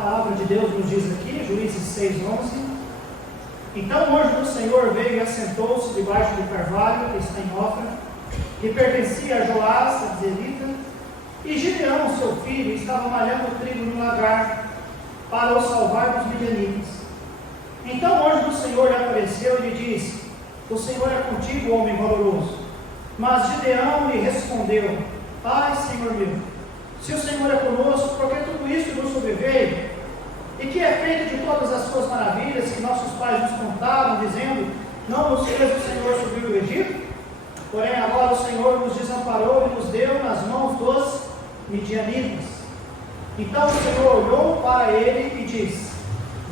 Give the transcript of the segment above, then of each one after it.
palavra de Deus nos diz aqui, Juízes 6:11. Então o anjo do Senhor veio e assentou-se debaixo do carvalho que está em Ofra, que pertencia a Joás, a Zerita, e Gideão, seu filho, estava malhando o trigo no lagar para o salvar dos midianitas. Então o anjo do Senhor lhe apareceu e lhe disse: o Senhor é contigo, homem valoroso. Mas Gideão lhe respondeu: ai, Senhor meu, se o Senhor é conosco, por que tudo isso nos sobreveio? E que é feito de todas as suas maravilhas que nossos pais nos contaram, dizendo: não nos fez o Senhor subir do Egito? Porém agora o Senhor nos desamparou e nos deu nas mãos dos midianitas. Então o Senhor olhou para ele e disse: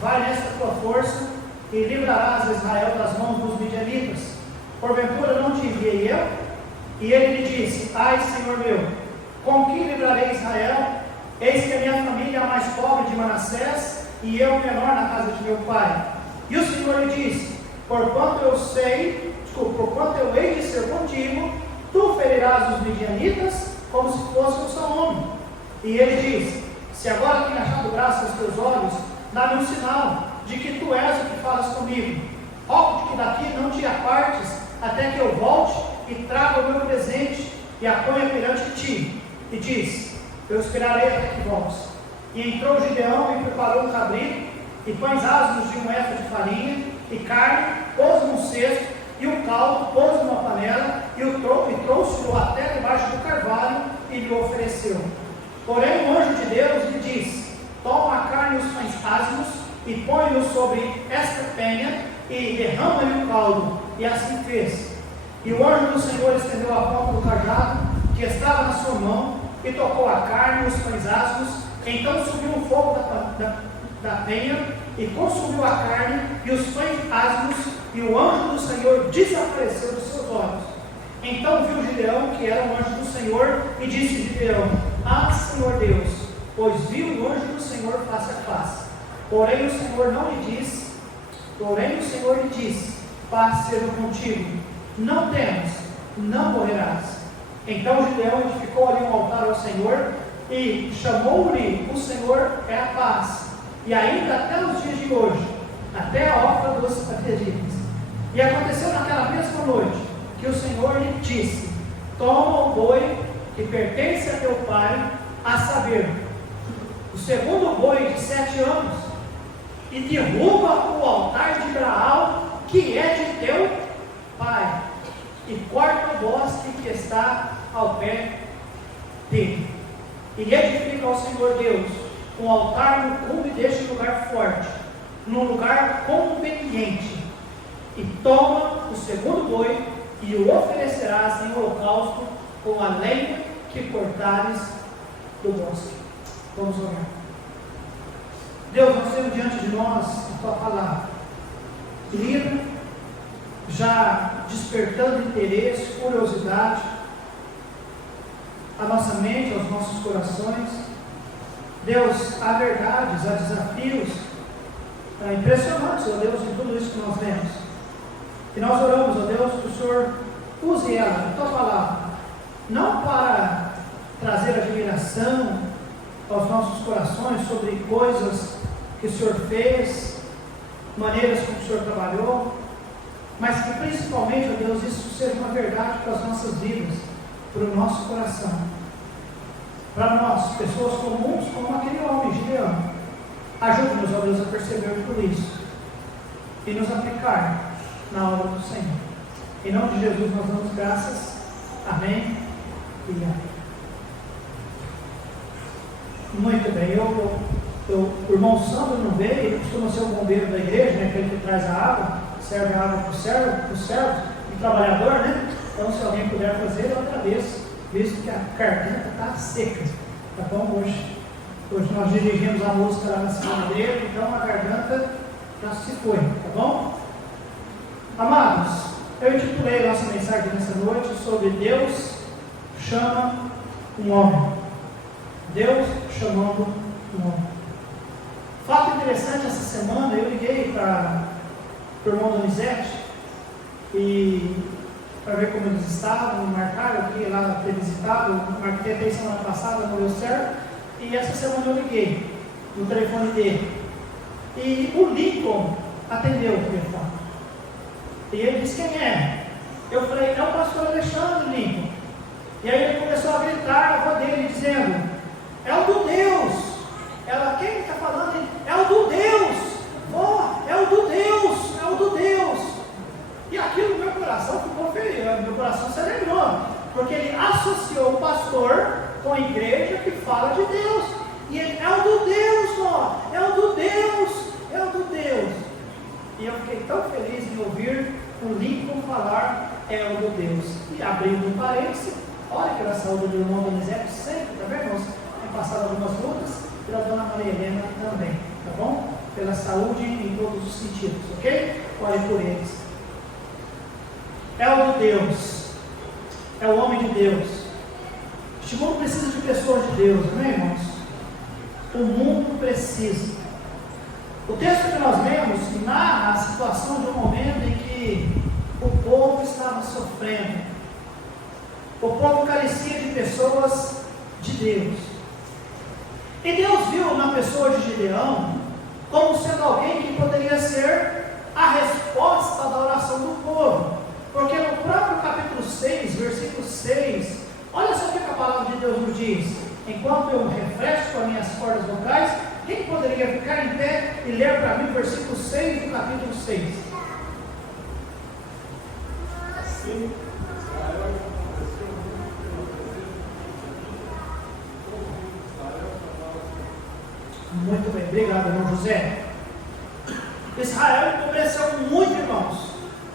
vai nesta tua força e livrarás Israel das mãos dos midianitas. Porventura não te enviei eu? E ele lhe disse: ai, Senhor meu, com que livrarei Israel? Eis que a minha família é a mais pobre de Manassés, e eu o menor na casa de meu pai. E o Senhor lhe disse: porquanto eu hei de ser contigo, tu ferirás os midianitas como se fosse um só homem. E ele disse: se agora tenho achado graça aos teus olhos, dá-me um sinal de que tu és o que falas comigo. Rogo-te que daqui não te apartes, até que eu volte e traga o meu presente e a ponha perante ti. E disse: eu esperarei até que voltes. E entrou Gideão e preparou um cabrito, e pães asmos de um efa de farinha, e carne, pôs num cesto, e o caldo pôs numa panela, e trouxe-o até debaixo do carvalho, e lhe ofereceu. Porém o anjo de Deus lhe disse: toma a carne e os pães asmos, e põe-os sobre esta penha, e derrama-lhe o caldo. E assim fez. E o anjo do Senhor estendeu a ponta do cajado, que estava na sua mão, e tocou a carne e os pães asmos. Então subiu o fogo da penha, e consumiu a carne e os pães asmos, e o anjo do Senhor desapareceu dos seus olhos. Então viu Gideão que era o anjo do Senhor, e disse Gideão: ah, Senhor Deus, pois viu o anjo do Senhor face a face. Porém o Senhor lhe disse: paz seja contigo, não temas, não morrerás. Então Gideão edificou ali um altar ao Senhor, e chamou-lhe: o Senhor é a paz. E ainda até os dias de hoje, até a Ofra dos Atheritas. E aconteceu naquela mesma noite, que o Senhor lhe disse: toma o boi que pertence a teu pai, a saber, o segundo boi de 7 anos, e derruba o altar de Baal, que é de teu pai, e corta o bosque que está ao pé dele. E edifica ao Senhor Deus um altar no cume deste lugar forte, num lugar conveniente, e toma o segundo boi e o oferecerás em holocausto com a lenha que cortares do bosque. Vamos orar. Deus, nós temos diante de nós a tua palavra, lida, já despertando interesse, curiosidade, a nossa mente, aos nossos corações. Deus, há verdades, há desafios impressionantes, ó Deus, em tudo isso que nós vemos. E nós oramos, ó Deus, que o Senhor use ela, a tua palavra, não para trazer admiração aos nossos corações sobre coisas que o Senhor fez, maneiras como o Senhor trabalhou, mas que principalmente, ó Deus, isso seja uma verdade para as nossas vidas, para o nosso coração. Para nós, pessoas comuns, como aquele homem, Gideão, ajude-nos, ó Deus, a perceber tudo isso e nos aplicar na obra do Senhor. Em nome de Jesus nós damos graças. Amém e amém. Muito bem, o irmão Sandro não veio, ele costuma ser o bombeiro da igreja, né, aquele que traz a água, serve a água para o servo, o trabalhador, né? Então, se alguém puder fazer, eu agradeço, visto que a garganta está seca. Tá bom? Hoje nós dirigimos a música lá na semana dele, então a garganta já se foi, tá bom? Amados, eu intitulei a nossa mensagem nessa noite sobre Deus chama um homem. Deus chamando um homem. Fato interessante, essa semana eu liguei para o irmão Donizete e para ver como eles estavam, marcaram, eu queria lá ter visitado, marquei até semana passada, não deu certo, e essa semana eu liguei. no telefone dele. E o Lincoln atendeu o telefone. E ele disse: quem é? Eu falei: é o pastor Alexandre, Lincoln. E aí ele começou a gritar a avó dele, dizendo: é o do Deus. Ela: quem está falando? É o do Deus. Vó, é o do Deus, é o do Deus. E aquilo no meu coração ficou feliz, meu coração se alegrou, porque ele associou o pastor com a igreja que fala de Deus. E ele: é o do Deus, vó, é o do Deus, é o do Deus. E eu fiquei tão feliz em ouvir o Lincoln falar: é o do Deus. E abrindo um parênteses, olha pela saúde do irmão Donizete, sempre, tá vendo, irmãos? Tem passado algumas lutas, pela dona Maria Helena também, tá bom? Pela saúde em todos os sentidos, ok? Ore por eles. É o de Deus, é o homem de Deus. Este mundo precisa de pessoas de Deus, não é, irmãos? O mundo precisa. O texto que nós lemos narra a situação de um momento em que o povo estava sofrendo. O povo carecia de pessoas de Deus. E Deus viu na pessoa de Gideão como sendo alguém que poderia ser a resposta da oração do povo. Porque no próprio capítulo 6, versículo 6, olha só o que a palavra de Deus nos diz. Enquanto eu refresco as minhas cordas vocais, quem poderia ficar em pé e ler para mim o versículo 6 do capítulo 6? Assim, Israel aconteceu muito bem, obrigado, irmão José. Israel empobreceu muito, irmãos,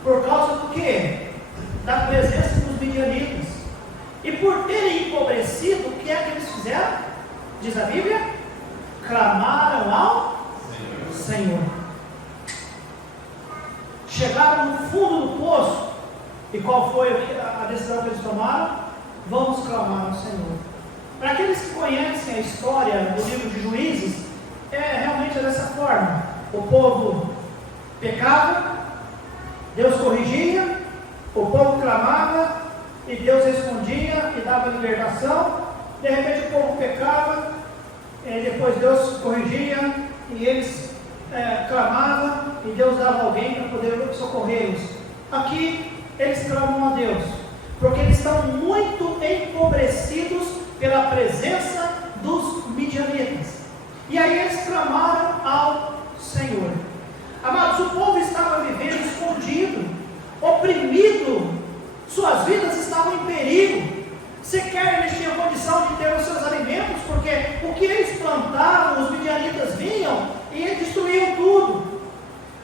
por causa do quê? Da presença dos midianitas. E por terem empobrecido, o que é que eles fizeram? Diz a Bíblia: clamaram ao Senhor. Chegaram no fundo do poço. E qual foi a decisão que eles tomaram? Vamos clamar ao Senhor. Para aqueles que conhecem a história do livro de Juízes, realmente dessa forma. O povo pecava, Deus corrigia, o povo clamava e Deus respondia e dava libertação. De repente o povo pecava, depois Deus corrigia e eles clamavam e Deus dava alguém para poder socorrê-los. Aqui eles clamam a Deus, porque eles estão muito empobrecidos pela presença dos midianitas. E aí eles clamaram ao Senhor. Amados, o povo estava vivendo escondido, oprimido, suas vidas estavam em perigo. Sequer eles tinham condição de ter os seus alimentos, porque o que eles plantavam, os midianitas vinham e destruíam tudo.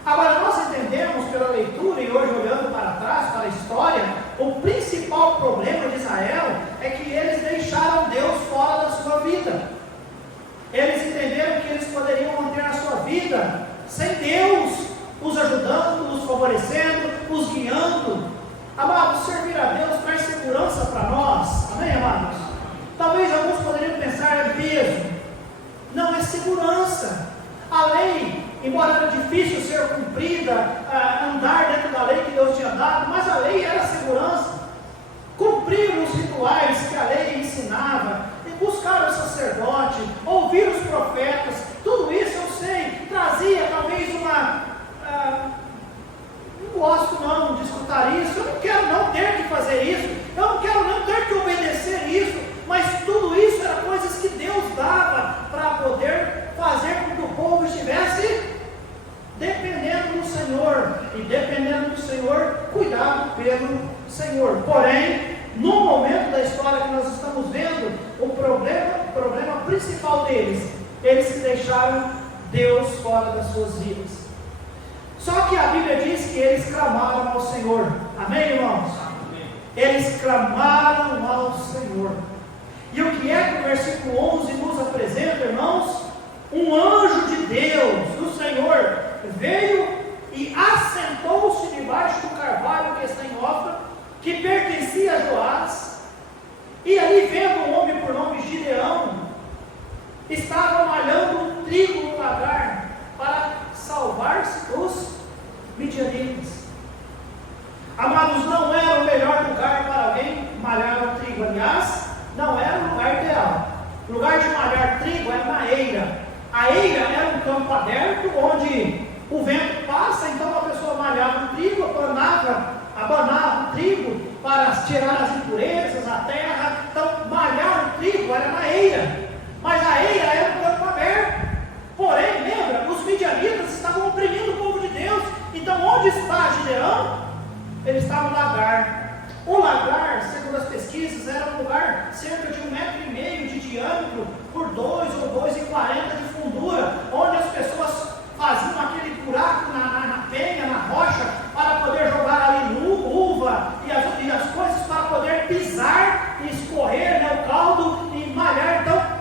Agora nós entendemos pela leitura e hoje olhando para trás, para a história, o principal problema de Israel é que eles deixaram Deus fora da sua vida. Eles entenderam que eles poderiam manter a sua vida sem Deus, os ajudando, os favorecendo, os guiando. Amados, servir a Deus traz segurança para nós, amém, amados? Talvez alguns poderiam pensar: é peso. Não, é segurança. A lei, embora era difícil ser cumprida, andar dentro da lei que Deus tinha dado, mas a lei era segurança. Cumprir os rituais que a lei ensinava, buscar o sacerdote, ouvir os profetas, tudo isso eu sei, trazia talvez não gosto não de escutar isso, eu não quero não ter que fazer isso, eu não quero não ter que obedecer isso, mas tudo isso era coisas que Deus dava para poder fazer com que o povo estivesse dependendo do Senhor, e dependendo do Senhor, cuidado pelo Senhor. Porém, no momento da história que nós estamos vendo, o problema principal deles, eles se deixaram Deus fora das suas vidas. Só que a Bíblia diz que eles clamaram ao Senhor, amém, irmãos? Amém. Eles clamaram ao Senhor. E o que é que o versículo 11 nos apresenta, irmãos? Um anjo de Deus, do Senhor, veio e assentou-se debaixo do carvalho que está em Ofra, que pertencia a Joás. E ali, vendo um homem por nome Gideão, estava malhando trigo no lagar para salvar-se dos midianitas. Amados, não era o melhor lugar para alguém malhar o trigo. Aliás, não era o lugar ideal. O lugar de malhar trigo era na eira. A eira campo aberto, onde o vento passa, então a pessoa malhava o trigo, abanava o trigo para tirar as impurezas, a terra. Então, malhar o trigo era na eira, mas a eira era um campo aberto. Porém, lembra, os midianitas estavam oprimindo o povo de Deus. Então, onde está Gideão? Ele está no lagar. O lagar, segundo as pesquisas, era um lugar cerca de 1,5 metros de diâmetro por 2 ou 2,40 de fundura, onde as pessoas faziam aquele buraco na penha, na rocha, para poder jogar ali uva e as coisas para poder pisar e escorrer, né, o caldo e malhar. Então,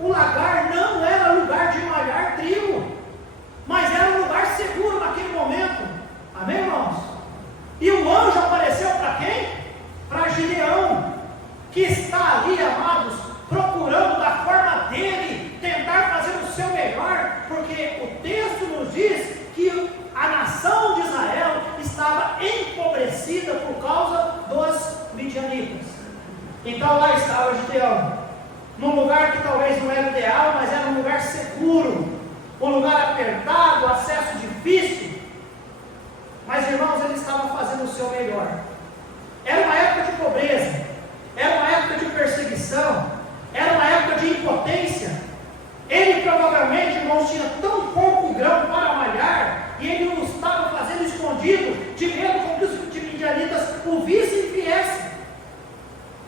o lagar não era lugar de malhar trigo, mas era um lugar seguro naquele momento. Amém, irmãos? E o anjo apareceu para quem? Para Gideão, que está ali, amados, procurando da forma dele, tentar fazer o seu melhor, porque o texto nos diz que a nação de Israel estava empobrecida por causa dos midianitas. Então lá estava Gideão, num lugar que talvez não era ideal, mas era um lugar seguro, um lugar apertado, acesso difícil. Mas, irmãos, ele estava fazendo o seu melhor. Era uma época de pobreza, era uma época de perseguição, era uma época de impotência. Ele provavelmente, irmãos, tinha tão pouco grão para malhar, e ele o estava fazendo escondido, de medo com que os midianitas o vissem e viessem.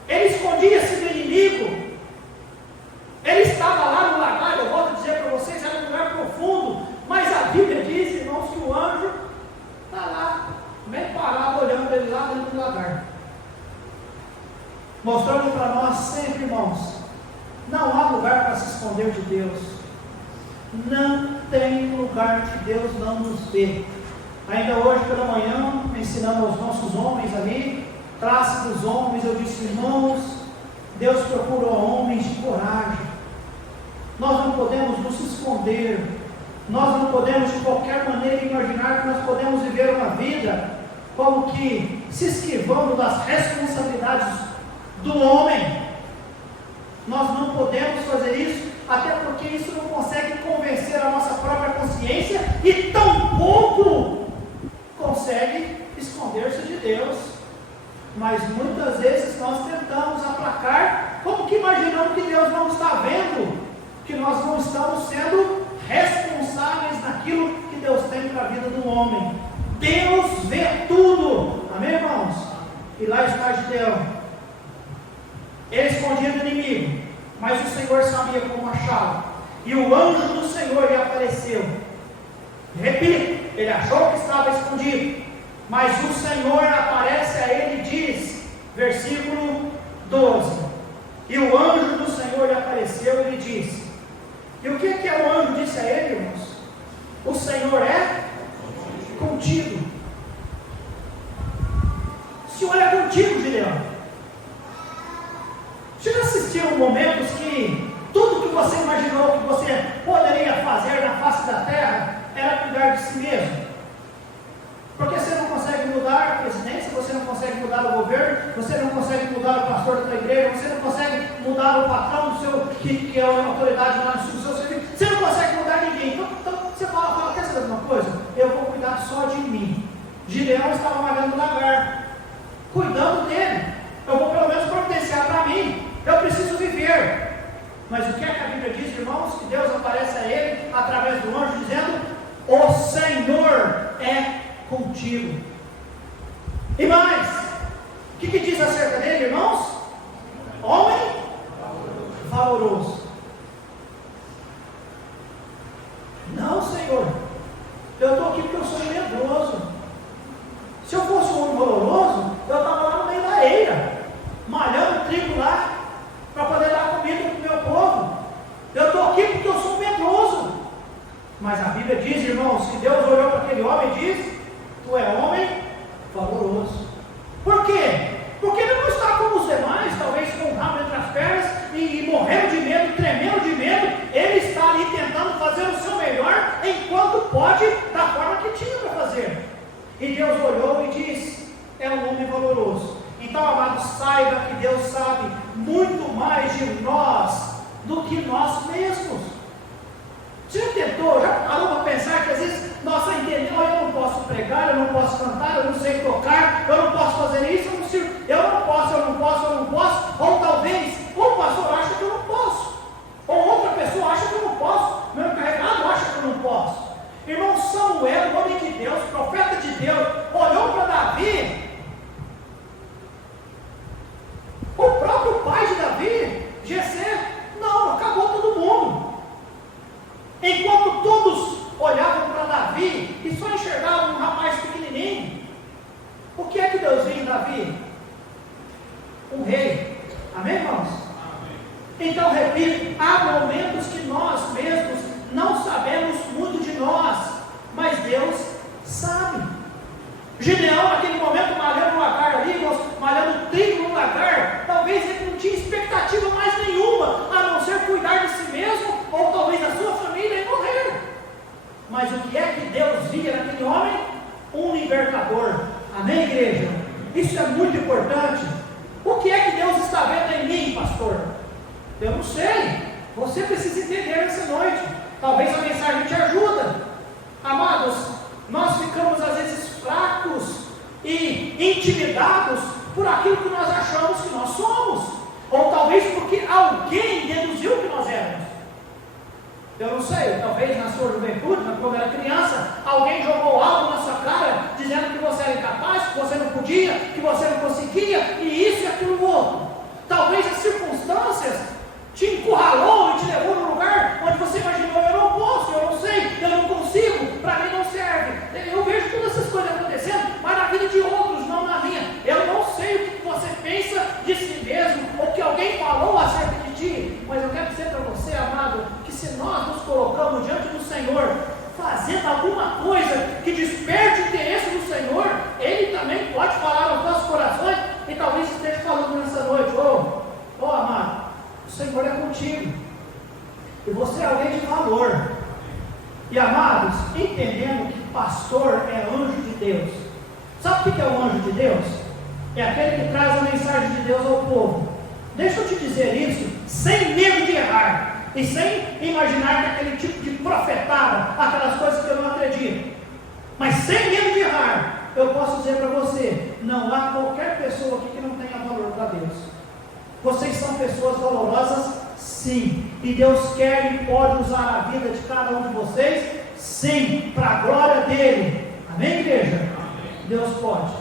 Ele escondia-se do inimigo. Ele estava lá no lagar, eu volto a dizer para vocês, era um lugar profundo, mas a Bíblia diz, irmãos, que o anjo está lá, bem parado, olhando ele lá dentro do lagar, mostrando para nós sempre, irmãos, não há lugar para se esconder de Deus. Não tem lugar que Deus não nos vê. Ainda hoje pela manhã, ensinando aos nossos homens ali, classe dos homens, eu disse, irmãos, Deus procura homens de coragem. Nós não podemos nos esconder. Nós não podemos de qualquer maneira imaginar que nós podemos viver uma vida como que se esquivando das responsabilidades do homem. Nós não podemos fazer isso, até porque isso não consegue convencer a nossa própria consciência e tampouco consegue esconder-se de Deus. Mas muitas vezes nós tentamos aplacar, como que imaginando que Deus não está vendo, que nós não estamos sendo responsáveis naquilo que Deus tem para a vida do homem. Deus vê tudo, amém, irmãos? E lá está Gideão. Ele escondia do inimigo, mas o Senhor sabia como achá-lo. E o anjo do Senhor lhe apareceu. Repito, ele achou que estava escondido, mas o Senhor aparece a ele e diz, versículo 12: e o anjo do Senhor lhe apareceu e lhe disse. E o que o anjo disse a ele, irmãos? O Senhor é contigo. O Senhor é contigo, Gideão. Você já assistiu momentos que tudo que você imaginou que você poderia fazer na face da terra era cuidar de si mesmo? Porque você não consegue mudar a presidência, você não consegue mudar o governo, você não consegue mudar o pastor da tua igreja, você não consegue mudar o patrão do seu, que é uma autoridade lá no seu serviço, você não consegue mudar ninguém. Então você fala, quer saber de uma coisa? Eu vou cuidar só de mim. Gideão estava malhando o lagar, cuidando dele. Eu vou pelo menos providenciar para mim. Eu preciso viver. Mas o que a Bíblia diz, irmãos? Que Deus aparece a ele através do anjo dizendo: o Senhor é contigo. E mais, o que diz acerca dele, irmãos? Homem valoroso. Não, Senhor, eu estou aqui porque eu sou medroso. Se eu fosse um homem valoroso, eu estava lá no meio da eira, malhando trigo lá, para poder dar comida para o meu povo. Eu estou aqui porque eu sou medroso. Mas a Bíblia diz, irmãos, que Deus olhou para aquele homem e disse: tu é homem valoroso. Por quê? Porque ele não está como os demais, talvez com o rabo entre as pernas e morrendo de medo, tremendo de medo. Ele está ali tentando fazer o seu melhor enquanto pode, da forma que tinha para fazer. E Deus olhou e disse: é um homem valoroso. Então, amados, saiba que Deus sabe muito mais de nós do que nós mesmos. Você já tentou, já parou para pensar que às vezes nós entendemos, eu não posso pregar, eu não posso cantar, eu não sei tocar, eu não posso fazer isso, eu não sirvo, eu não posso, ou talvez, o pastor acha que eu não posso, ou outra pessoa acha que eu não posso, meu encarregado acha que eu não posso. Irmão, Samuel, homem de Deus, profeta de Deus, olhou para Davi, o próprio pai de Davi, Jessé, não, acabou todo mundo. Enquanto todos olhavam para Davi e só enxergavam um rapaz pequenininho, o que é que Deus viu em Davi? Um rei. Amém, irmãos? Amém. Então, repito, há momentos que nós mesmos não sabemos muito de nós, mas Deus sabe. Gideão, naquele momento, malhando no lagar ali, malhando trigo no lagar, talvez ele não tinha expectativa mais nenhuma, a não ser cuidar de si mesmo, ou talvez da sua família e morrer. Mas o que é que Deus via naquele homem? Um libertador. Amém, igreja? Isso é muito importante. O que é que Deus está vendo em mim, pastor? Eu não sei. Você precisa entender nessa noite. Talvez a mensagem te ajuda. Amados, nós ficamos às vezes fracos e intimidados por aquilo que nós achamos que nós somos, ou talvez porque alguém deduziu que nós éramos. Eu não sei, talvez na sua juventude, quando era criança, alguém jogou algo na sua cara, dizendo que você era incapaz, que você não podia, que você não conseguia, e isso e aquilo outro. Talvez as circunstâncias te encurralou e te levou num lugar onde você imaginou, eu não posso, eu não sei, eu não consigo, para mim não serve. Eu vejo todas essas coisas acontecendo, mas na vida de outros, não na minha. Eu não sei o que você pensa de si mesmo, ou que alguém falou acerca de ti, mas eu quero dizer para você, amado, que se nós nos colocamos diante do Senhor, fazendo alguma coisa que desperte o interesse do Senhor, Ele também pode falar aos nossos corações, e talvez esteja falando nessa noite, amado, o Senhor é contigo, e você é alguém de valor. E amados, entendendo que pastor é anjo de Deus. Sabe o que é o anjo de Deus? É aquele que traz a mensagem de Deus ao povo. Deixa eu te dizer isso, sem medo de errar, e sem imaginar que aquele tipo de profetada, aquelas coisas que eu não acredito, mas sem medo de errar, eu posso dizer para você, não há qualquer pessoa aqui que não tenha valor para Deus. Vocês são pessoas valorosas, sim, e Deus quer e pode usar a vida de cada um de vocês, sim, para a glória dele. Amém, igreja? Amém. Deus pode.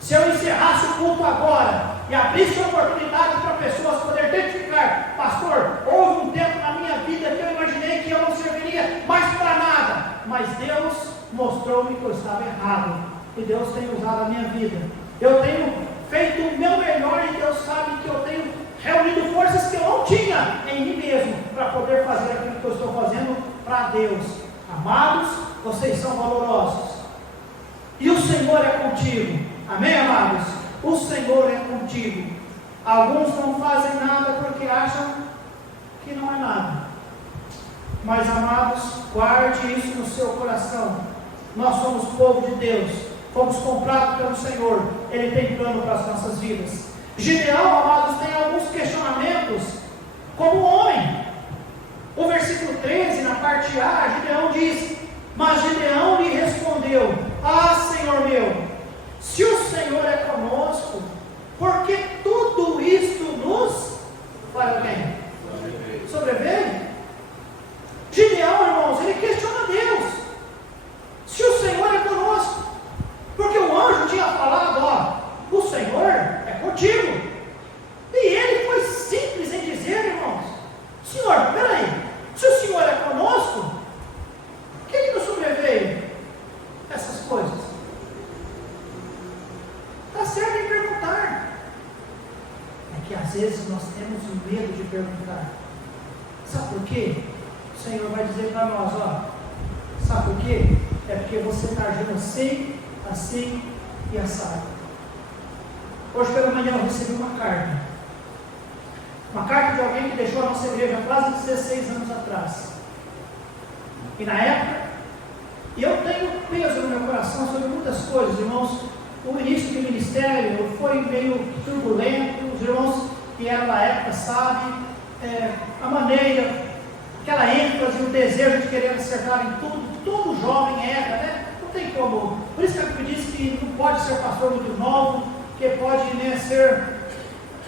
Se eu encerrasse o culto agora e abrisse a oportunidade para pessoas poderem testificar, pastor, houve um tempo na minha vida que eu imaginei que eu não serviria mais para nada, mas Deus mostrou-me que eu estava errado, e Deus tem usado a minha vida. Eu tenho feito o meu melhor, e Deus sabe que eu tenho reunido forças que eu não tinha em mim mesmo, para poder fazer aquilo que eu estou fazendo para Deus. Amados, vocês são valorosos, e o Senhor é contigo. Amém, amados? O Senhor é contigo. Alguns não fazem nada porque acham que não é nada, mas amados, guarde isso no seu coração. Nós somos povo de Deus, fomos comprados pelo Senhor, Ele tem plano para as nossas vidas. Gideão, amados, tem alguns questionamentos como homem. O versículo 13, na parte A, Gideão diz: mas Gideão lhe respondeu: ah, Senhor meu, se o Senhor é conosco, por que tudo isto nos para quem? Sobreveio? Gideão, irmãos, ele questiona Deus. Se o Senhor é conosco, porque o anjo tinha falado, o Senhor é contigo. E ele foi simples em dizer, irmãos: Senhor, peraí, se o Senhor é conosco, o que nos sobreveio essas coisas? Está certo em perguntar. É que às vezes nós temos o medo de perguntar. Sabe por quê? O Senhor vai dizer para nós, sabe por quê? É porque você está agindo assim e assado. Hoje pela manhã eu recebi uma carta de alguém que deixou a nossa igreja há quase 16 anos atrás. E na época, eu tenho peso no meu coração sobre muitas coisas, irmãos. O início do ministério foi meio turbulento, os irmãos que eram na época sabem, a maneira aquela ênfase, o desejo de querer acertar em tudo. Todo jovem erra, né? Não tem como. Por isso que a Bíblia diz que não pode ser pastor muito novo, que pode, né, ser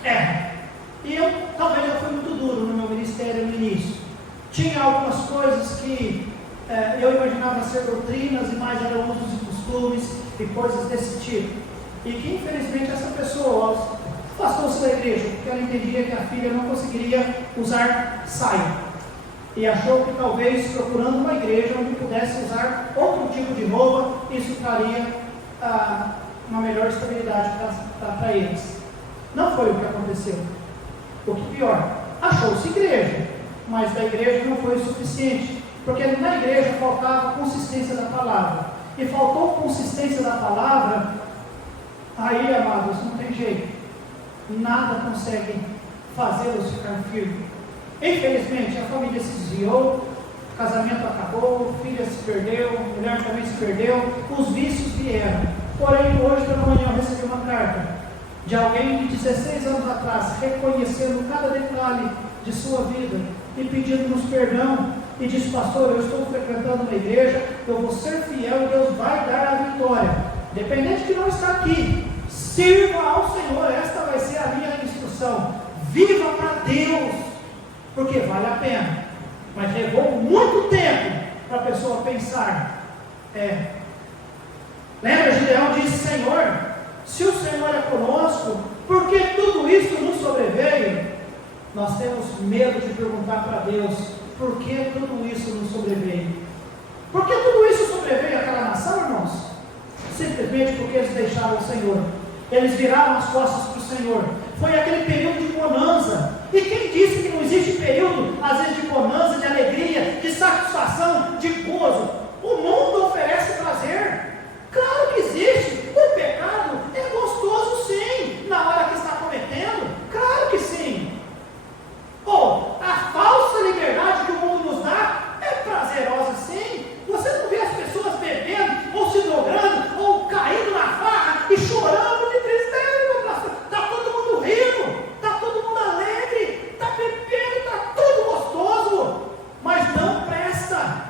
erra. E talvez eu fui muito duro no meu ministério no início. Tinha algumas coisas que eu imaginava ser doutrinas e mais eram usos e costumes e coisas desse tipo. E que infelizmente essa pessoa afastou-se da igreja, porque ela entendia que a filha não conseguiria usar saia. E achou que talvez procurando uma igreja onde pudesse usar outro tipo de roupa, isso traria uma melhor estabilidade para eles. Não foi o que aconteceu. O que pior, achou-se igreja, mas da igreja não foi o suficiente, porque na igreja faltava consistência da palavra. E faltou consistência da palavra, aí, amados, não tem jeito. Nada consegue fazê-los ficar firmes. Infelizmente, a família se desviou, o casamento acabou, a filha se perdeu, a mulher também se perdeu, os vícios vieram. Porém, hoje pela manhã eu recebi uma carta de alguém de 16 anos atrás, reconhecendo cada detalhe de sua vida e pedindo-nos perdão, e disse: pastor, eu estou frequentando uma igreja, eu vou ser fiel e Deus vai dar a vitória, independente de não estar aqui, sirva ao Senhor, esta vai ser a minha instrução, viva para Deus, porque vale a pena. Mas levou muito tempo para a pessoa pensar. Lembra, Gideão disse: Senhor, se o Senhor é conosco, por que tudo isso nos sobreveio? Nós temos medo de perguntar para Deus: por que tudo isso nos sobreveio? Por que tudo isso sobreveio àquela nação, irmãos? Simplesmente porque eles deixaram o Senhor, eles viraram as costas para o Senhor. Foi aquele período de bonança. E quem disse que não existe período, às vezes, de bonança, de alegria, de satisfação, de gozo? O mundo oferece prazer. Claro que existe. O pecado é gostoso, sim, na hora que está cometendo. Claro que sim. A falsa liberdade que o mundo nos dá é prazerosa, sim. Você não vê as pessoas bebendo, ou se drogando, ou caindo na farra e chorando de tristeza, meu pastor. Está todo mundo rindo, está todo mundo alegre, está bebendo, está tudo gostoso, mas não presta,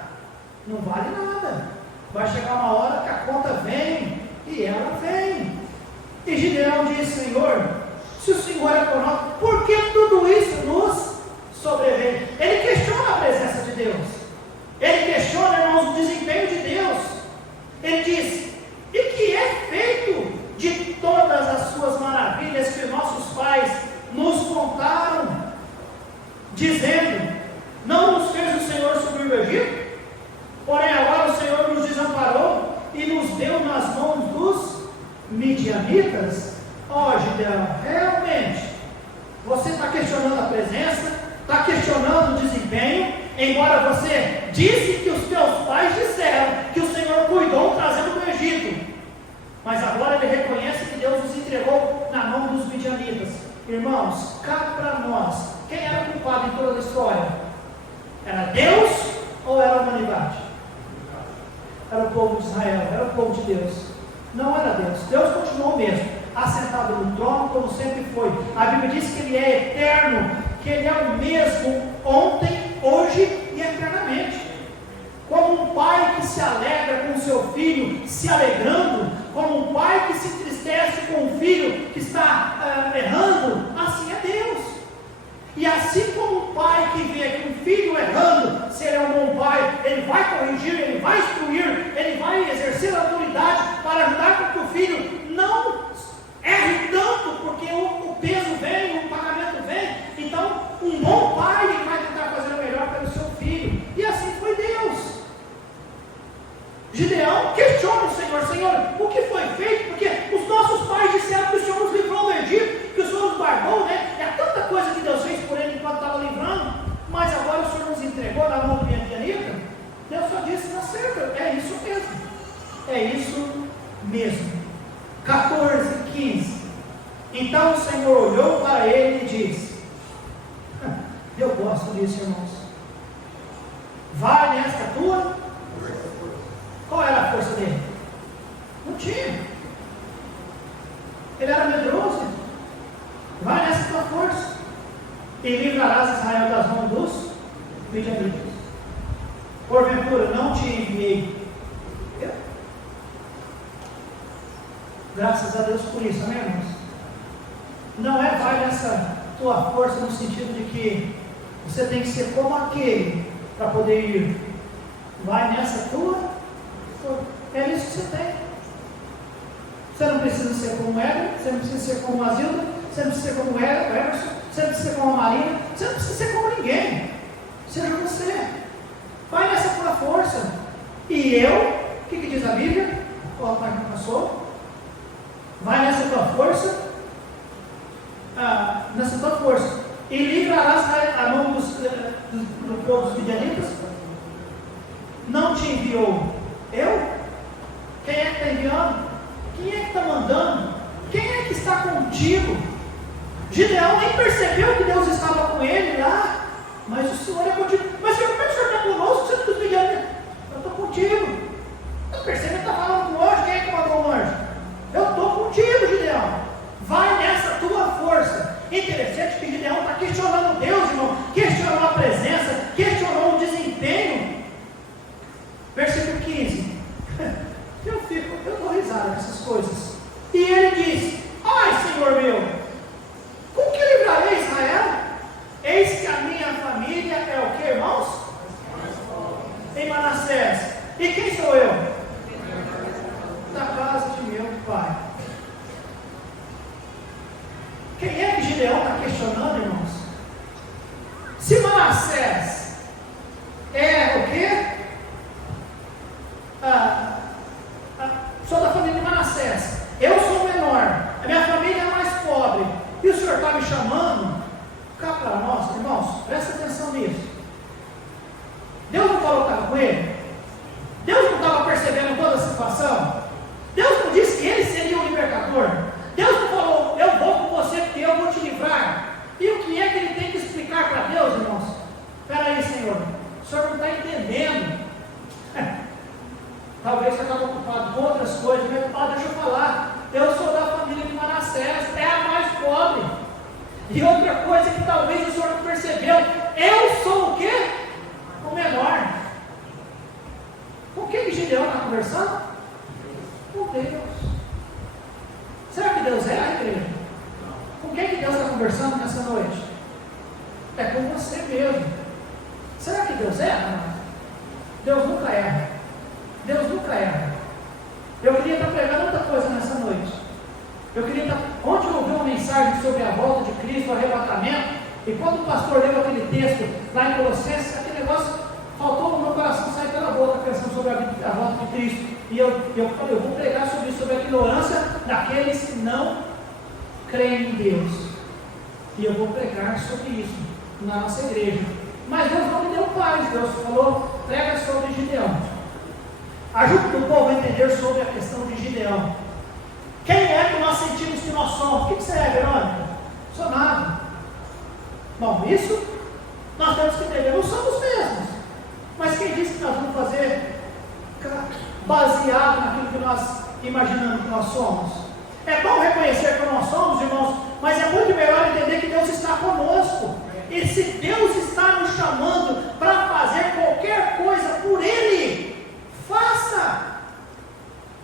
não vale nada. Vai chegar uma hora que a conta vem, e ela vem. E Gideão diz: Senhor, se o Senhor é conosco, por que tudo isso nos sobreveio? Ele questiona a presença de Deus, ele questiona, irmãos, o desempenho de Deus. Ele diz: e que é feito de todas as suas maravilhas que nossos pais nos contaram, dizendo: não nos fez o Senhor subir do Egito? Porém agora o Senhor nos desamparou e nos deu nas mãos dos midianitas. Gideão, realmente você está questionando a presença, está questionando o desempenho, embora você disse que os teus pais disseram que o Senhor cuidou trazendo do Egito. Mas agora ele reconhece que Deus os entregou na mão dos midianitas. Irmãos, cá para nós, quem era o culpado em toda a história? Era Deus ou era a humanidade? Era o povo de Israel, era o povo de Deus. Não era Deus. Deus continuou mesmo, assentado no trono como sempre foi. A Bíblia diz que Ele é eterno, que Ele é o mesmo ontem, hoje e eternamente. Como um pai que se alegra com o seu filho se alegrando, como um pai que se entristece com o filho que está errando, assim é Deus. E assim como um pai que vê que um filho errando, se ele é um bom pai, ele vai corrigir, ele vai instruir, ele vai exercer a autoridade para ajudar com que o filho não erre tanto, porque o peso vem, o pagamento vem. Então, um bom pai vai tentar fazer o melhor pelo seu filho. E assim foi Deus. Gideão questiona o Senhor: Senhor, o que foi feito? Porque os nossos pais disseram que o Senhor nos livrou do Egito, que o Senhor nos guardou, né? É tanta coisa que Deus fez por ele enquanto estava livrando, mas agora o Senhor nos entregou na mão do midianita. Deus só disse: não certo, é isso mesmo. É isso mesmo. 14, 15. Então o Senhor olhou para ele e disse: eu gosto disso, irmãos. Vai nesta tua. Qual era a força dele? Não tinha. Ele era medroso. Vai nessa tua força e livrarás Israel das mãos dos midianitas. Porventura, não te enviei eu? Graças a Deus por isso, amém, irmãos? Não é vai nessa tua força no sentido de que você tem que ser como aquele para poder ir. Vai nessa tua força. É isso que você tem. Você não precisa ser como Éder, você não precisa ser como Azilda, você não precisa ser como Emerson, você não precisa ser como a Marina, você não precisa ser como ninguém. Seja você. Vai nessa tua força. E eu, o que diz a Bíblia? O rapaz que passou. Vai nessa tua força. Nessa tua força. E livrarás a mão do povo dos midianitas. Não te enviou eu? Quem é que está enviando? Quem é que está mandando? Quem é que está contigo? Gideão nem percebeu que Deus estava com ele lá. Mas o Senhor é contigo. Mas Senhor, como é que o Senhor está conosco? Você está midianitas? Eu estou contigo. Não percebe que está falando com o anjo? Quem é que mandou o anjo? Eu estou contigo, Gideão. Vai nessa tua força. Interessante que Gideão está questionando Deus, irmão. Questionou a presença, questionou o desempenho. Versículo 15. Eu dou risada com essas coisas. E ele diz: ai, Senhor meu, com que livrarei Israel? Eis que a minha família é o que, irmãos? Em Manassés. E quem sou eu? Da casa de meu pai. Quem é que Gideão está questionando, irmãos? Se Manassés é o quê? Sou da família de Manassés. Eu sou o menor. A minha família é a mais pobre. E o Senhor está me chamando? Cá para nós, irmãos, presta atenção nisso. Deus não falou que estava com ele? Deus não estava percebendo toda a situação? Deus não disse que ele seria o libertador? Deus não falou, eu vou com você porque eu vou te livrar? E o que é que ele tem que explicar para Deus, irmãos? Espera aí, Senhor, o Senhor não está entendendo. Talvez você estava ocupado com outras coisas, mas deixa eu falar, eu sou da família de Manassés, é a mais pobre. E outra coisa que talvez o Senhor não percebeu, eu sou o quê? O menor. Com quem que Gideão está conversando? Com Deus. Será que Deus é a igreja? Com quem que Deus está conversando nessa noite? É com você mesmo. Será que Deus erra? Deus nunca erra. Deus nunca erra. Eu queria estar pregando outra coisa nessa noite. Eu queria estar. Ontem eu ouvi uma mensagem sobre a volta de Cristo, o arrebatamento, e quando o pastor leu aquele texto lá em Colossenses, aquele negócio faltou no meu coração sair pela boca pensando sobre a volta de Cristo. E eu falei, eu vou pregar sobre isso, sobre a ignorância daqueles que não creem em Deus. E eu vou pregar sobre isso na nossa igreja. Mas Deus não me deu paz. Deus falou, prega sobre Gideão. Ajude o povo a entender sobre a questão de Gideão. Quem é que nós sentimos que nós somos? O que você é, Verônica? Não sou nada. Bom, isso nós temos que entender. Não somos mesmos. Mas quem disse que nós vamos fazer baseado naquilo que nós imaginamos que nós somos? É bom reconhecer que nós somos, irmãos, mas é muito melhor entender que Deus está conosco. E se Deus está nos chamando para fazer qualquer coisa por Ele, faça.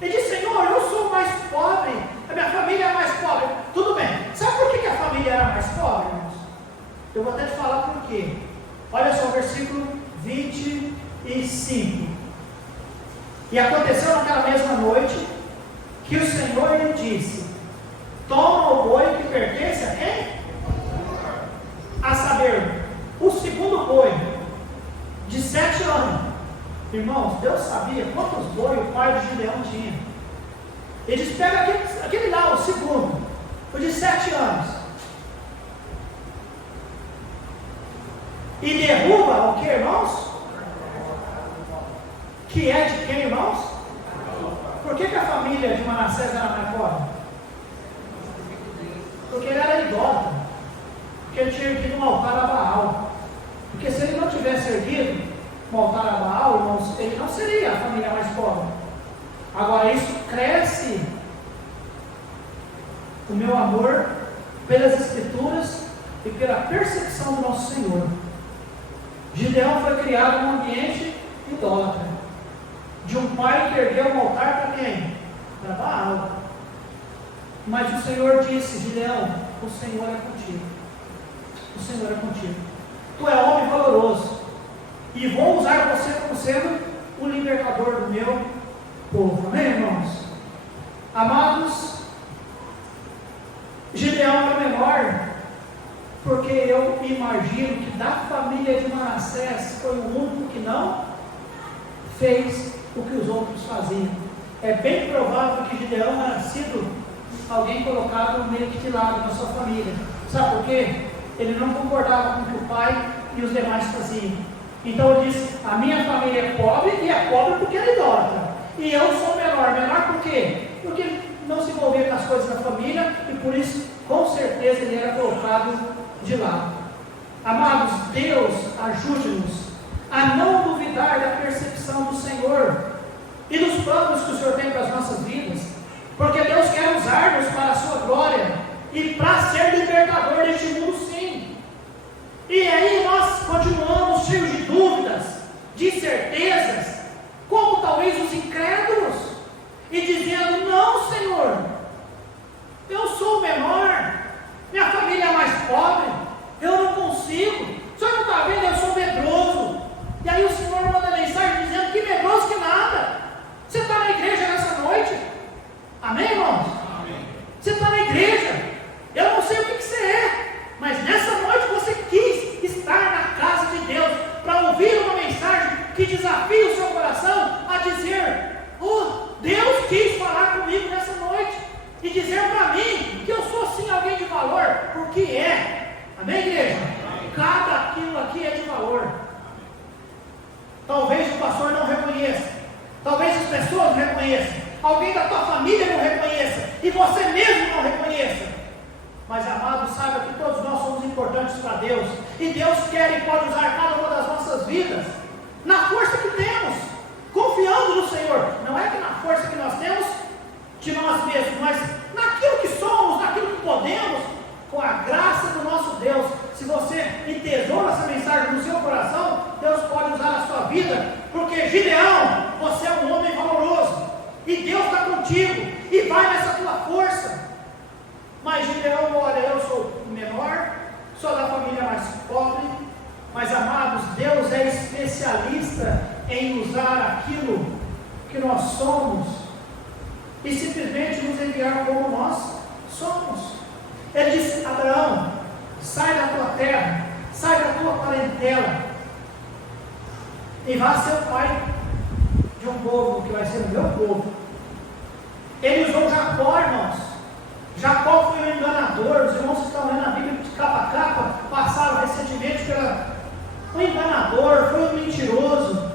Ele diz, Senhor, eu sou o mais pobre, a minha família é a mais pobre. Tudo bem. Sabe por que a família era mais pobre, irmãos? Eu vou até te falar por quê. Olha só o versículo 25. E aconteceu naquela mesma noite que o Senhor lhe disse: toma o boi que pertence a quem? A saber, o segundo boi de 7 anos. Irmãos, Deus sabia quantos bois o pai de Gideão tinha. Ele diz, pega aquele lá, o segundo, o de 7 anos, e derruba o que, irmãos? Que é de quem, irmãos? Por que a família de Manassés era mais pobre? Porque ele era idólatra. Porque ele tinha erguido um altar a Baal. Porque se ele não tivesse erguido um altar a Baal, irmãos, ele não seria a família mais pobre. Agora isso cresce o meu amor pelas Escrituras e pela percepção do nosso Senhor. Gideão foi criado num ambiente idólatra, de um pai que ergueu um altar para quem? Para Baal. Mas o Senhor disse: Gideão, o Senhor é contigo. O Senhor é contigo. Tu é homem valoroso, e vou usar você como sendo o libertador do meu povo. Amém, irmãos? Amados, Gideão é menor, porque eu imagino que da família de Manassés foi o único que não fez o que os outros faziam. É bem provável que Gideão era sido alguém colocado meio que de lado na sua família. Sabe por quê? Ele não concordava com o que o pai e os demais faziam. Então ele disse: a minha família é pobre, e é pobre porque é idólatra. E eu sou menor. Menor por quê? Porque ele não se envolvia com as coisas da família, e por isso, com certeza, ele era colocado de lado. Amados, Deus ajude-nos a não duvidar da percepção do Senhor e dos planos que o Senhor tem para as nossas vidas, porque Deus quer usar-nos para a sua glória e para ser libertador deste mundo, sim. E aí nós continuamos cheios de dúvidas, de incertezas, como talvez os incrédulos, e dizendo: não, Senhor, eu sou o menor, minha família é mais pobre, eu não consigo, o Senhor não está vendo, eu sou medroso. E aí o Senhor manda mensagem dizendo: que medroso que nada, você está na igreja nessa noite. Amém, irmãos? Amém. Você está na igreja, eu não sei o que você é, mas nessa noite você quis estar na casa de Deus, para ouvir uma mensagem que desafia o seu coração a dizer: oh, Deus quis falar comigo nessa noite, e dizer para mim que eu sou sim alguém de valor, porque é. Amém, igreja? Amém. Cada aquilo aqui é de valor. Talvez o pastor não reconheça, talvez as pessoas não reconheçam, alguém da tua família não reconheça, e você mesmo não reconheça. Mas, amado, saiba que todos nós somos importantes para Deus, e Deus quer e pode usar cada uma das nossas vidas na força que temos, confiando no Senhor. Não é que na força que nós temos de nós mesmos, mas naquilo que somos, naquilo que podemos, com a graça do nosso Deus. Se você entesoura essa mensagem no seu coração, Deus pode usar a sua vida, porque Gideão, você é um homem valoroso, e Deus está contigo, e vai nessa tua força. Mas Gideão, olha, eu sou o menor, sou da família mais pobre, mas, amados, Deus é especialista em usar aquilo que nós somos e simplesmente nos enviar como nós somos. Ele disse: Abraão, sai da tua terra, sai da tua parentela e vá ser o pai de um povo que vai ser o meu povo. Ele usou Jacó, irmãos. Jacó foi um enganador. Os irmãos que estão lendo a Bíblia de capa a capa passaram recentemente pela... Foi um enganador, foi um mentiroso,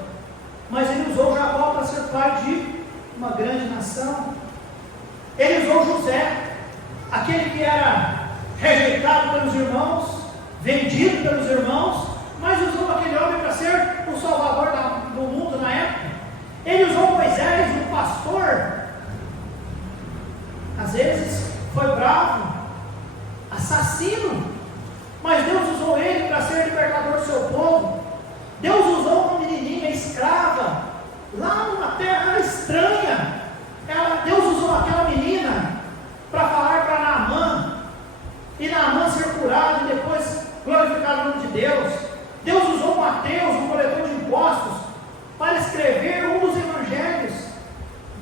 mas ele usou Jacó para ser pai de uma grande nação. Ele usou José, aquele que era rejeitado pelos irmãos, vendido pelos irmãos, mas usou aquele homem para ser o salvador do mundo na época. Ele usou Moisés, um pastor, às vezes foi bravo, assassino, mas Deus usou ele para ser libertador do seu povo. Deus usou uma menininha escrava, lá numa terra estranha. Deus usou aquela menina para falar para Naamã, e Naamã ser curado e depois glorificar o nome de Deus. Deus usou Mateus, um coletor de impostos, para escrever um dos evangelhos.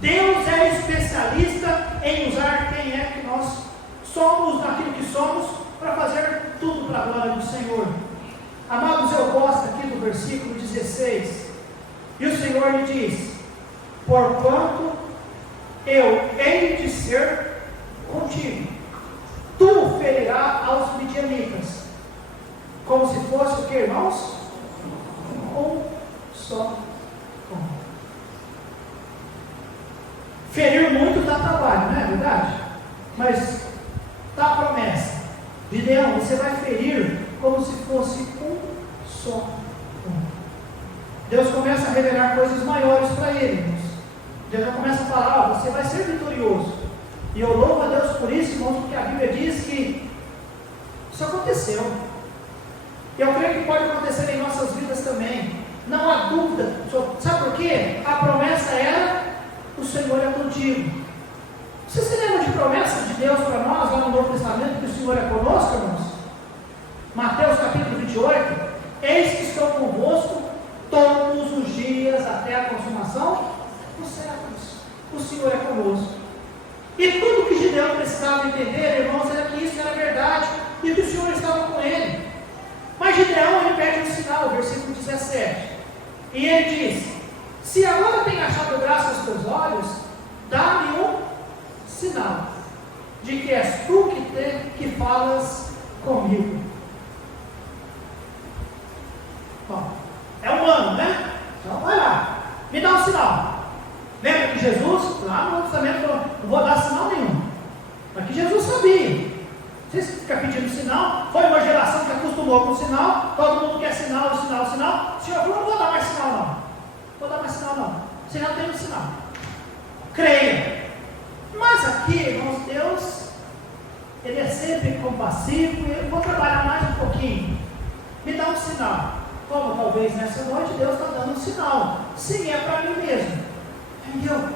Deus é especialista em usar quem é que nós somos, naquilo que somos, para fazer tudo para a glória do Senhor. Amados, eu gosto aqui do versículo 16, e o Senhor lhe diz: porquanto eu hei de ser contigo, tu ferirás aos midianitas, como se fosse o que, irmãos? Um só homem. Ferir muito dá trabalho, não é verdade? Mas dá a promessa: Gideão, você vai ferir como se fosse um só homem. Deus começa a revelar coisas maiores para ele, irmãos. Deus já começa a falar: você vai ser vitorioso. E eu louvo a Deus por isso, irmãos, porque a Bíblia diz que isso aconteceu. Eu creio que pode acontecer em nossas vidas também. Não há dúvida. Sabe por quê? A promessa era: o Senhor é contigo. Você se lembra de promessas de Deus para nós lá no Novo Testamento, que o Senhor é conosco, irmãos? Mateus capítulo 28: eis que estou convosco todos os dias até a consumação dos séculos. O Senhor é conosco. E tudo que Gideão precisava entender, irmãos, era que isso era verdade e que o Senhor estava com ele. Mas Gideão, ele pede um sinal, versículo 17. E ele diz: se agora tem achado graça aos teus olhos, dá-me um sinal de que és tu que falas comigo. Bom, é humano, né? Então vai lá, me dá um sinal. Lembra que Jesus, lá no Novo Testamento, falou: não vou dar sinal nenhum. Mas que Jesus sabia. Vocês ficam pedindo sinal. Foi uma geração que acostumou com sinal. Todo mundo quer sinal, sinal, sinal. O Senhor falou: não vou dar mais sinal, não. Vou dar mais sinal, não. Você já tem um sinal. Creia. Mas aqui, irmãos, Deus, Ele é sempre compassivo. E eu vou trabalhar mais um pouquinho. Me dá um sinal. Como talvez nessa noite Deus está dando um sinal. Sim, é para mim mesmo. Entendeu?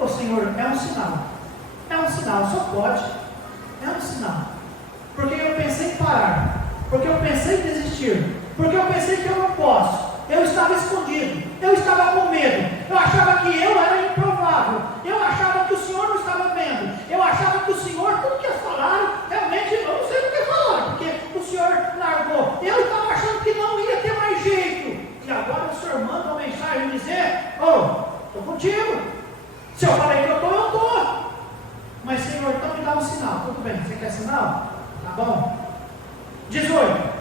Ô Senhor, é um sinal. É um sinal, só pode. É um sinal. Porque eu pensei em parar. Porque eu pensei em desistir. Porque eu pensei que eu não posso. Eu estava escondido. Eu estava com medo. Eu achava que eu era improvável. Eu achava que o Senhor não estava vendo. Eu achava que o Senhor, tudo que eles falaram, realmente eu não sei o que falaram. Porque o Senhor largou. Eu estava achando que não ia ter mais jeito. E agora o Senhor manda uma mensagem dizer: estou contigo. Se eu falei que eu estou. Mas Senhor, então me dá um sinal. Tudo bem, você quer sinal? Tá bom. 18.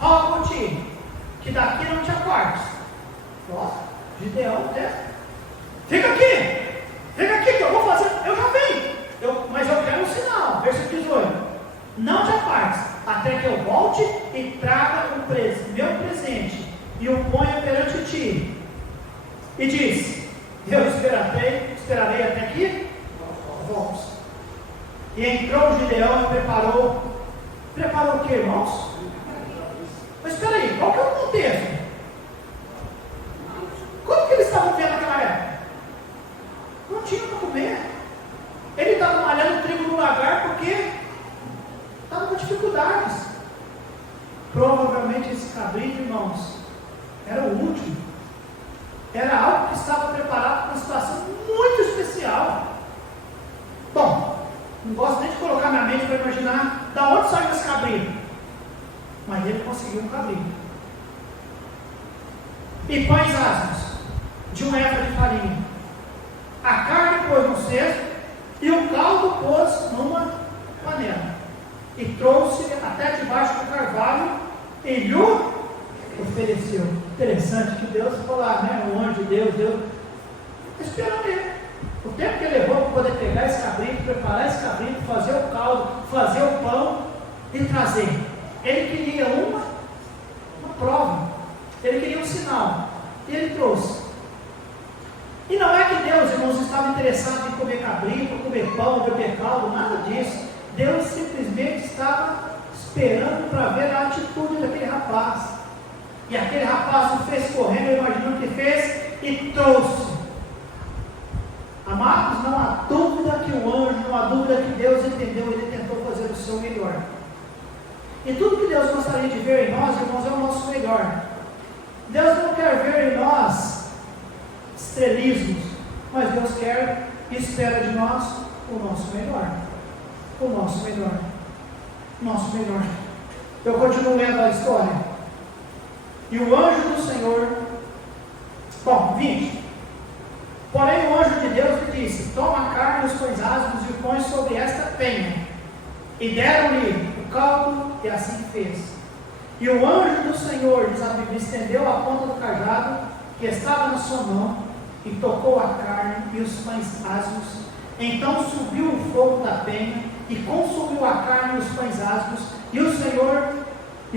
Rogo-te que daqui não te apartes. Nossa, Gideão, né? Fica aqui que eu vou fazer. Eu já venho. Mas eu quero um sinal. Versículo 18. Não te apartes, até que eu volte e traga meu presente e o ponha perante ti. E diz: eu esperarei até que volte. E entrou Gideão e preparou o que, irmãos? Mas espera aí, qual que é o contexto? Como que eles estavam vendo naquela época? Não tinha para comer. Ele estava malhando trigo no lagar porque estava com dificuldades. Provavelmente esse cabrito, irmãos, era o último. Era algo que estava preparado para uma situação muito especial. Bom, não gosto nem de colocar minha mente para imaginar da onde saiu esse cabrito. Mas ele conseguiu um cabrito. E pães asmos, de um efa de farinha. A carne pôs no cesto e o caldo pôs numa panela. E trouxe até debaixo do carvalho e lhe ofereceu. Interessante que Deus falou, né? O anjo de Deus esperando ele. O tempo que ele levou para poder pegar esse cabrito, preparar esse cabrito, fazer o caldo, fazer o pão e trazer. Ele queria uma prova. Ele queria um sinal. E ele trouxe. E não é que Deus, irmãos, estava interessado em comer cabrito, comer pão, beber caldo, nada disso. Deus simplesmente estava esperando para ver a atitude daquele rapaz. E aquele rapaz não fez correndo, eu imagino que fez, e trouxe. Amados, não há dúvida que o anjo, não há dúvida que Deus entendeu, ele tentou fazer o seu melhor. E tudo que Deus gostaria de ver em nós, irmãos, é o nosso melhor. Deus não quer ver em nós estrelismos, mas Deus quer e espera de nós o nosso melhor. O nosso melhor. O nosso melhor. Eu continuo lendo a história. E o anjo do Senhor, bom, 20. Porém o anjo de Deus lhe disse: toma a carne e os pães asmos e o põe sobre esta penha. E deram-lhe o caldo, e assim fez. E o anjo do Senhor lhe estendeu a ponta do cajado que estava na sua mão, e tocou a carne e os pães asmos. Então subiu o fogo da penha, e consumiu a carne e os pães asmos, e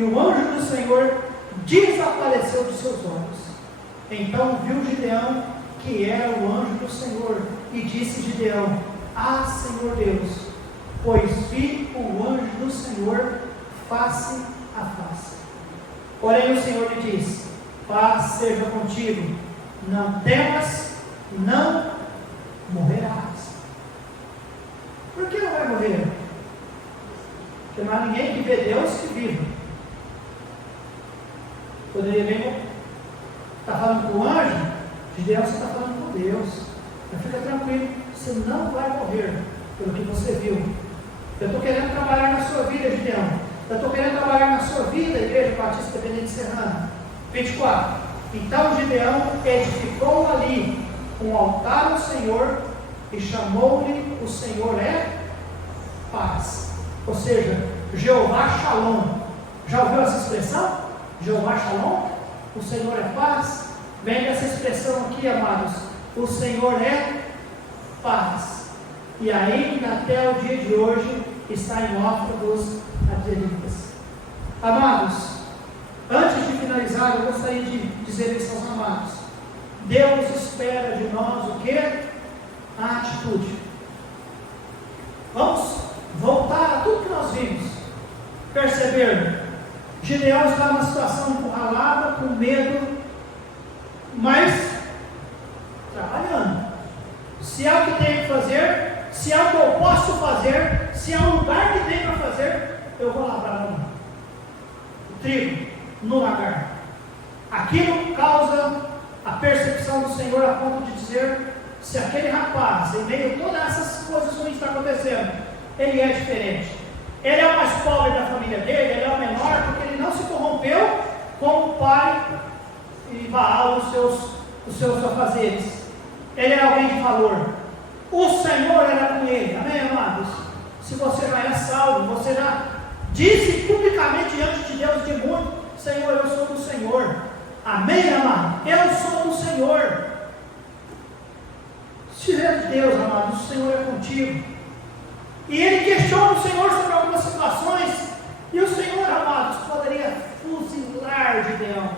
o anjo do Senhor desapareceu de seus olhos. Então viu Gideão que era o anjo do Senhor, e disse Gideão: ah, Senhor Deus, pois vi o anjo do Senhor face a face. Porém o Senhor lhe disse: paz seja contigo, não temas, não morrerás. Por que não vai morrer? Porque não há ninguém que vê Deus que viva. Poderia bem estar falando com o anjo, de Deus você está falando com Deus. Mas fica tranquilo, você não vai morrer pelo que você viu. Eu estou querendo trabalhar na sua vida, Gideão. Eu estou querendo trabalhar na sua vida, Igreja Batista Independente Serrana. 24. Então Gideão edificou ali um altar ao Senhor e chamou-lhe o Senhor é paz. Ou seja, Jeová Shalom. Já ouviu essa expressão? Jeová Shalom? O Senhor é paz? Vem dessa expressão aqui, amados. O Senhor é paz. E ainda até o dia de hoje está em Ofra dos Adelitas. Amados, antes de finalizar, eu gostaria de dizer isso aos amados. Deus espera de nós o que? A atitude. Vamos voltar a tudo que nós vimos. Perceber, Gideão está numa situação encurralada, com medo, mas trabalhando. Se é o que tem que fazer, se é o que eu posso fazer, se é o lugar que tem para fazer, eu vou lavrar o trigo no lagar. Aquilo causa a percepção do Senhor a ponto de dizer: se aquele rapaz, em meio a todas essas coisas ruins que estão acontecendo, ele é diferente. Ele é o mais pobre da família dele, ele é o menor, porque ele não se corrompeu com o pai e Baal, os seus afazeres. Ele é alguém de valor. O Senhor era com ele. Amém, amados? Se você já é salvo, você já disse publicamente diante de Deus de muito: Senhor, eu sou do Senhor. Amém, amado? Eu sou do Senhor. Se é de Deus, amados, o Senhor é contigo. E ele questiona o Senhor sobre algumas situações, e o Senhor, amados, poderia fuzilar Gideão.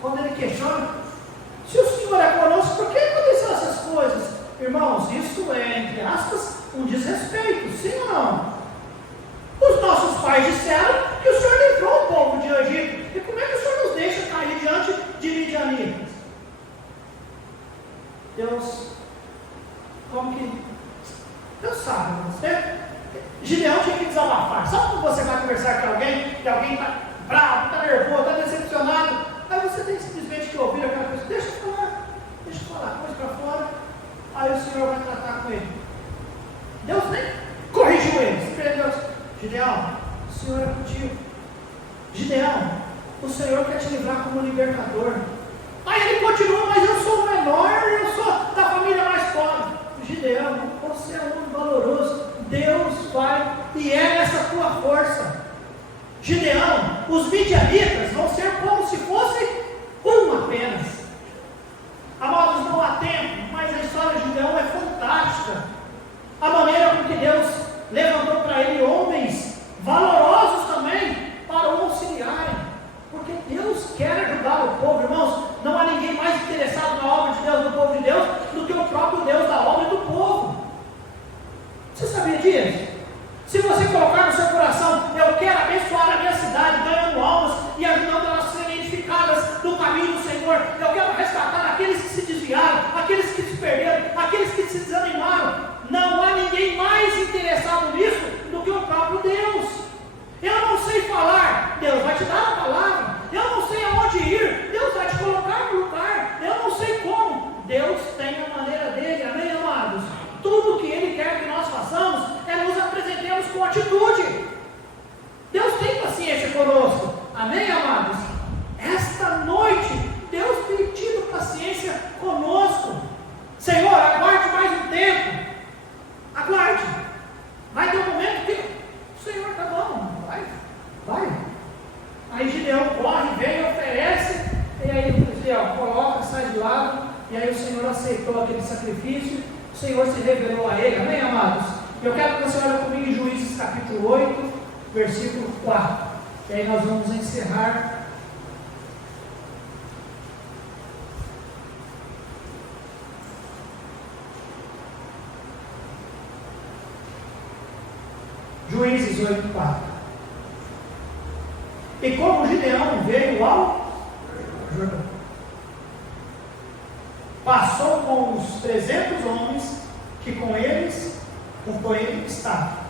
Quando ele questiona: se o Senhor é conosco, por que aconteceram essas coisas? Irmãos, isso é, entre aspas, um desrespeito, sim ou não? Os nossos pais disseram que o Senhor livrou o povo de Egito, e como é que o Senhor nos deixa cair diante de midianitas? Deus, como que... Deus sabe, você... Gideão tinha que desabafar. Sabe quando você vai conversar com alguém, que alguém está bravo, está nervoso, está decepcionado, aí você tem simplesmente que ouvir aquela pessoa: deixa eu falar, coisa para fora, aí o Senhor vai tratar com ele. Deus nem corrigiu ele. Deus: Gideão, o Senhor é contigo. Gideão, o Senhor quer te livrar como libertador. Aí ele continua: mas eu sou o menor, eu sou da família mais pobre. Gideão, você é um homem valoroso. Deus vai e é nessa tua força. Gideão, os midianitas vão ser como se fosse um apenas. Amados, não há tempo, mas a história de Gideão é fantástica. A maneira com que Deus levantou para ele homens valorosos também para o auxiliarem, porque Deus quer ajudar o povo. Irmãos, não há ninguém mais interessado na obra de Deus, no povo de Deus, do que o próprio Deus da obra e do povo. Você sabia disso? Se você colocar no seu coração: eu quero abençoar a minha cidade, ganhando almas e ajudando elas a serem edificadas no caminho do Senhor, eu quero resgatar aqueles que se desviaram, aqueles que se perderam, aqueles que se desanimaram, não há ninguém mais interessado nisso do que o próprio Deus. Eu não sei falar, Deus vai te dar a palavra. Eu não sei aonde ir, Deus vai te colocar no lugar. Eu não sei como, Deus tem a maneira dele. Amém, amados? Tudo que Ele quer que nós façamos é nos apresentemos com atitude. Deus tem paciência conosco. Amém, amados? Esta noite, Deus tem tido paciência conosco. Senhor, aguarde mais um tempo. Aguarde. Vai ter um momento que o Senhor está bom. Vai. Aí Gideão corre, vem, oferece, e aí Gideão coloca, sai de lado, e aí o Senhor aceitou aquele sacrifício, o Senhor se revelou a ele. Amém, amados? Eu quero que você olhe comigo em Juízes capítulo 8, versículo 4, e aí nós vamos encerrar. Juízes 8, 4. E como Gideão veio ao Jordão, passou com os 300 homens que com ele estavam.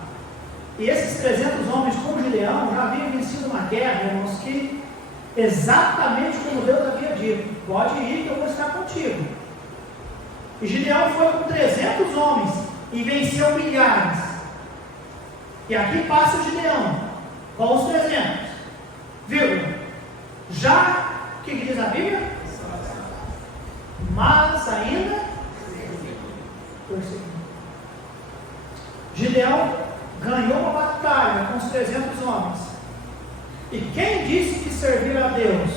E esses 300 homens, como Gideão, já haviam vencido uma guerra, irmãos, que exatamente como Deus havia dito: pode ir que eu vou estar contigo. E Gideão foi com 300 homens e venceu milhares. E aqui passa o Gideão com os 300, vírgula. Já, o que diz a Bíblia? Mas ainda perseguindo. Gideão ganhou uma batalha com os 300 homens. E quem disse que servir a Deus,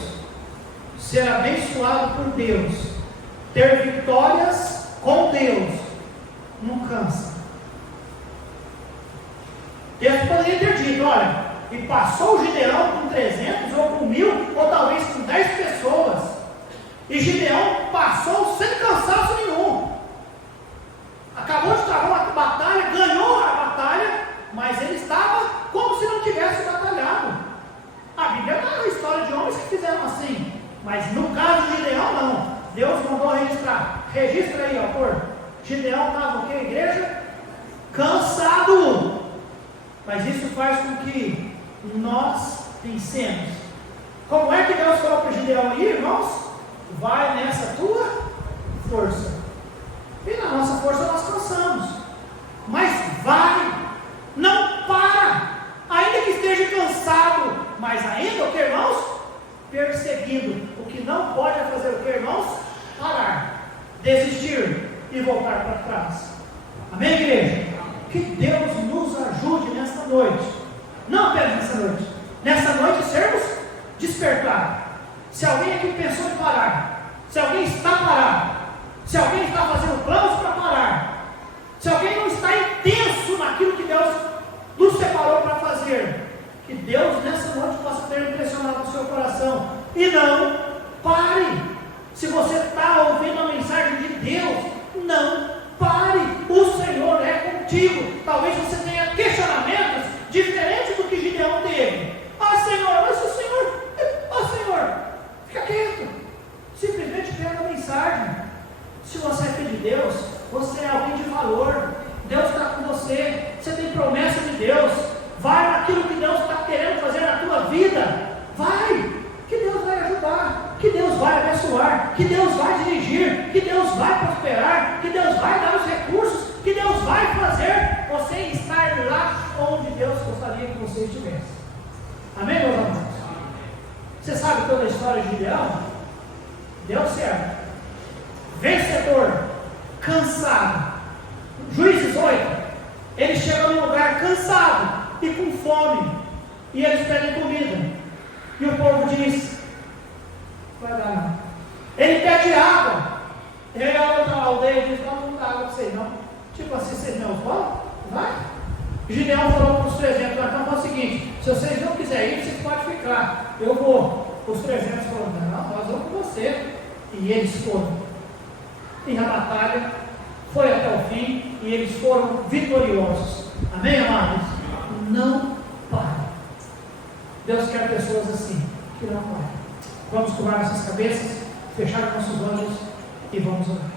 ser abençoado por Deus, ter vitórias com Deus, não cansa. Deus poderia ter dito: olha, e passou o Gideão com 300 ou com 1000 ou talvez com 10 pessoas, e Gideão passou sem cansaço nenhum, acabou de travar uma batalha, ganhou a batalha, mas ele estava como se não tivesse batalhado. A Bíblia narra a história de homens que fizeram assim, mas no caso de Gideão não. Deus mandou registrar. Registra aí, autor. Gideão estava o que, igreja? Cansado. Mas isso faz com que nós vencemos. Como é que Deus falou para Gideão ir, irmãos? Vai nessa tua força. E na nossa força nós cansamos. Mas vai. Não para. Ainda que esteja cansado. Mas ainda o que, irmãos? Perseguindo. O que não pode é fazer o que, irmãos? Parar, desistir e voltar para trás. Amém, igreja? Que Deus nos ajude nesta noite. Não apenas nessa noite. Nessa noite sermos despertados. Se alguém aqui pensou em parar, se alguém está parado, se alguém está fazendo planos para parar, se alguém não está intenso naquilo que Deus nos separou para fazer, que Deus nessa noite possa ter impressionado o seu coração. E não pare. Se você está ouvindo a mensagem de Deus, não pare. O Senhor é contigo. Talvez você tenha questionamentos diferentes do que Gideão teve. Senhor, mas o Senhor, Senhor, fica quieto. Simplesmente pega a mensagem. Se você é filho de Deus, você é alguém de valor. Deus está com você. Você tem promessa de Deus. Vai naquilo que Deus está querendo fazer na tua vida. Vai, que Deus vai ajudar, que Deus vai abençoar, que Deus vai dirigir, que Deus vai prosperar, que Deus vai dar os recursos, que Deus vai fazer você estar lá onde Deus gostaria que você estivesse. Amém, meus amados? Você sabe toda a história de Gideão? Deu certo. Vencedor, cansado. Juízes 8, ele chega num lugar cansado e com fome, e eles pedem comida, e o povo diz: vai dar não. Ele pede água, e aí a outra aldeia diz: não dá água para vocês não. Tipo assim, vocês não vão? Vai. Gideão falou para os 300: então é o seguinte, se vocês não quiserem ir, vocês podem ficar, eu vou. Os 300 falaram: não, nós vamos com você. E eles foram, e a batalha foi até o fim, e eles foram vitoriosos. Amém, amados? Não pare. Deus quer pessoas assim, que não parem. Vamos curvar nossas cabeças, fechar nossos olhos e vamos orar.